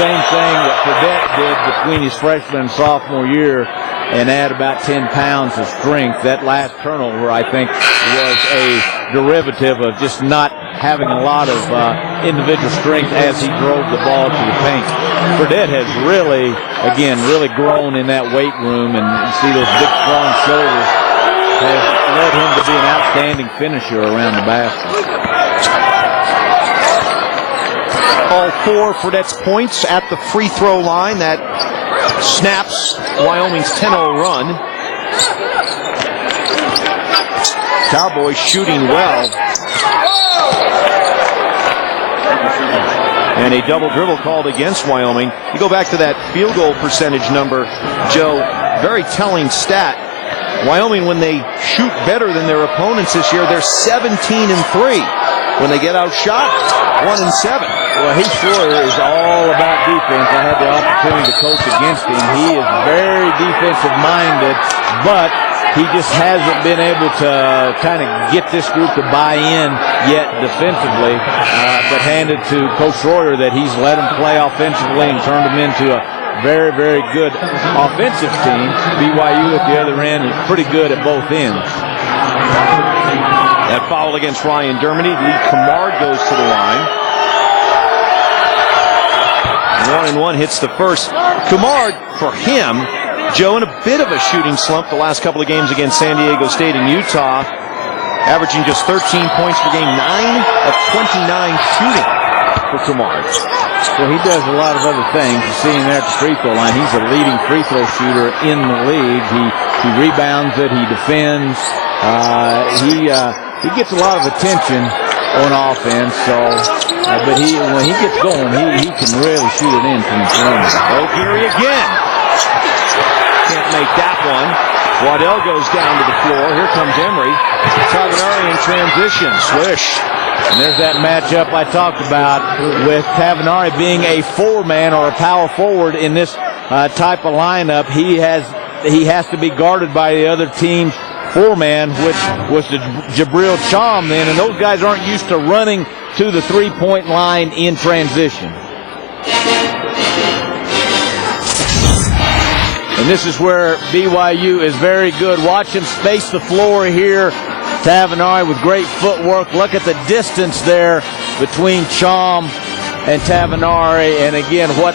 same thing that Fredette did between his freshman and sophomore year and add about 10 pounds of strength. That last turnover, I think, was a derivative of just not having a lot of individual strength as he drove the ball to the paint. Fredette has really grown in that weight room, and you see those big, strong shoulders have led him to be an outstanding finisher around the basket. All 4 Fredette's points at the free throw line. That snaps Wyoming's 10-0 run. Cowboys shooting well. And a double dribble called against Wyoming. You go back to that field goal percentage number, Joe, very telling stat. Wyoming, when they shoot better than their opponents this year, they're 17-3. When they get outshot, 1-7. Well, he sure is all about defense. I had the opportunity to coach against him. He is very defensive-minded, but he just hasn't been able to kind of get this group to buy in yet defensively. But handed to Coach Royer that he's let them play offensively and turned them into a very, very good offensive team. BYU at the other end is pretty good at both ends. That foul against Ryan Dermody. Lee Camard goes to the line. 1-1 hits the first. Camard, for him, Joe, in a bit of a shooting slump the last couple of games against San Diego State and Utah, averaging just 13 points per game, 9 of 29 shooting for Camard. Well, he does a lot of other things. You see him there at the free throw line. He's a leading free throw shooter in the league. He rebounds it. He defends. He gets a lot of attention on offense. So, but when he gets going, he can really shoot it in from the perimeter. Ogirri again. Can't make that one. Waddell goes down to the floor. Here comes Emery. Tavenari in transition. Swish. And there's that matchup I talked about with Tavenari being a 4-man or a power forward in this type of lineup. He has to be guarded by the other team's 4-man, which was the Jabril Cham then, and those guys aren't used to running to the 3-point line in transition. And this is where BYU is very good. Watch him space the floor here. Tavenari with great footwork. Look at the distance there between Cham and Tavenari. And again, what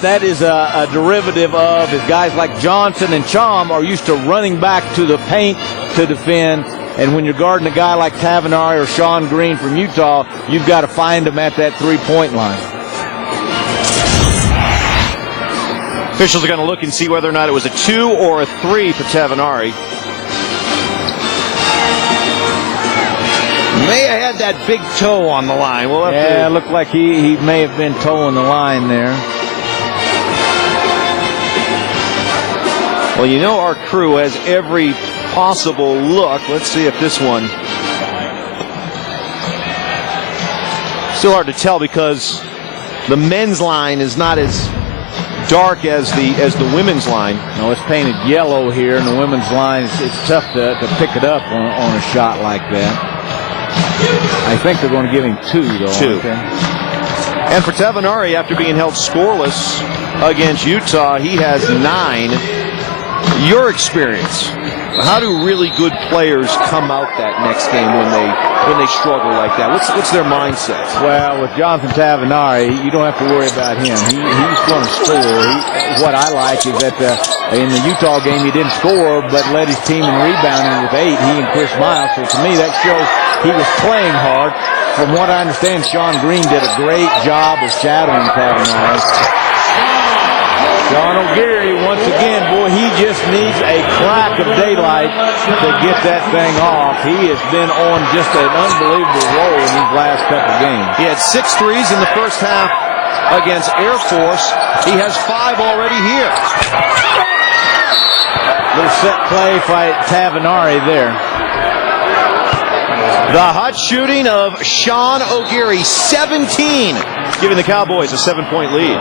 that is a derivative of is guys like Johnson and Cham are used to running back to the paint to defend. And when you're guarding a guy like Tavenari or Sean Green from Utah, you've got to find them at that 3-point line. Officials are going to look and see whether or not it was a 2 or a 3 for Tavenari. May have had that big toe on the line. We'll have it looked like he may have been toeing the line there. Well, you know our crew has every possible look. Let's see if this one. Still hard to tell because the men's line is not as dark as the women's line. No, it's painted yellow here, and the women's line, it's tough to pick it up on a shot like that. I think they're going to give him 2, though. 2. Okay. And for Tavenari, after being held scoreless against Utah, he has 9. Your experience, how do really good players come out that next game when they struggle like that? What's their mindset? Well, with Jonathan Tavenari, you don't have to worry about him. He's going to score. What I like is that in the Utah game, he didn't score, but led his team in rebounding with 8, he and Chris Miles. So to me, that shows he was playing hard. From what I understand, Sean Green did a great job of shadowing Tavenari. Sean Ogirri, once again, boy, he just needs a crack of daylight to get that thing off. He has been on just an unbelievable roll in these last couple games. He had 6 threes in the first half against Air Force. He has 5 already here. Little set play by Tavenari there. The hot shooting of Sean Ogirri, 17, giving the Cowboys a 7-point lead.